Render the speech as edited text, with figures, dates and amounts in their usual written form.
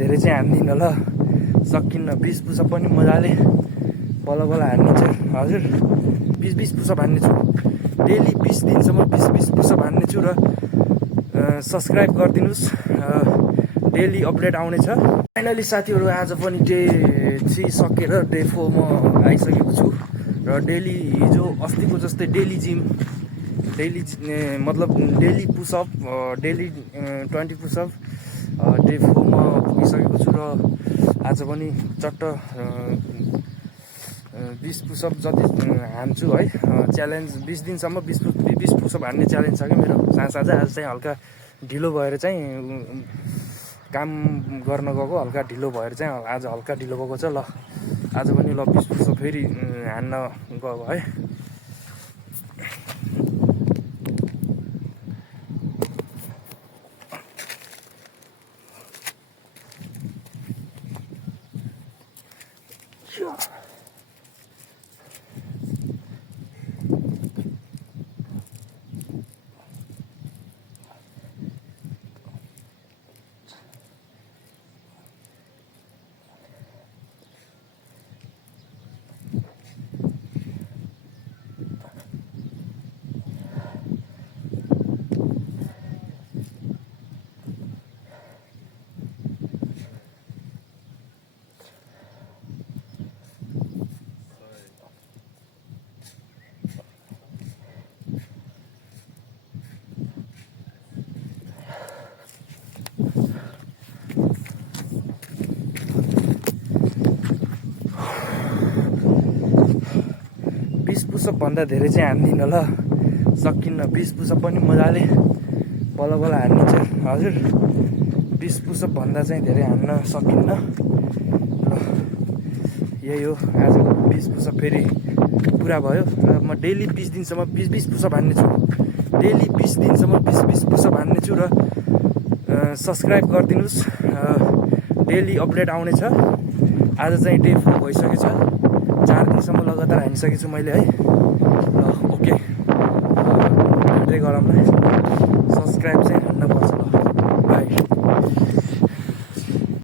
धेरै चाहिँ हान्दिनँ ल, सकिन्न। 20 पुसअप पनि मजाले बल्ल बल्ल हान्ने छु हजुर। 20 पुसअप हान्ने छु डेली, 20 दिनसम्म 20 पुसअप हान्ने छु। र सब्सक्राइब गरिदिनुहोस्, डेली अपडेट आउनेछ। फाइनली साथीहरू आज पनि डे 3 सकेर डे 4 म आइसकेको छु। र डेली हिजो अस्तिको जस्तै डेली जिम, मतलब daily push-up, daily 20 push-up day 4 मा पुगिसकेको छु। र आज पनि चट्ट 20 पुसअप जति हान्छु है। च्यालेन्ज 20 दिनसम्म 20 पुसअप हान्ने च्यालेन्ज छ कि मेरो। साँझ आज चाहिँ हल्का ढिलो भएर चाहिँ काम गर्न गएको, हल्का ढिलो भएर चाहिँ आज हल्का ढिलो भएको छ। ल आज पनि ल 20 पुसअप फेरि हान्न गएको है। पुसअप भन्दा धेरै चाहिँ हान्दिनँ ल, सकिन्न। 20 पुसअप पनि मजाले बल्ल बल्ल हान्ने छु हजुर। 20 पुसअप भन्दा चाहिँ धेरै हान्न सकिन्न। र यही हो, आज 20 पुसअप फेरि पुरा भयो। र म डेली 20 दिनसम्म 20 पुसअप हान्ने छु, डेली 20 दिनसम्म 20 पुसअप हान्ने छु। र सब्सक्राइब गरिदिनुहोस्, डेली अपडेट आउनेछ। आज चाहिँ डे 4 भइसकेछ, 4 दिनसम्म लगातार हानिसकेको छु मैले है। ल ओके, हेर्दै गरौँ न। सब्सक्राइब चाहिँ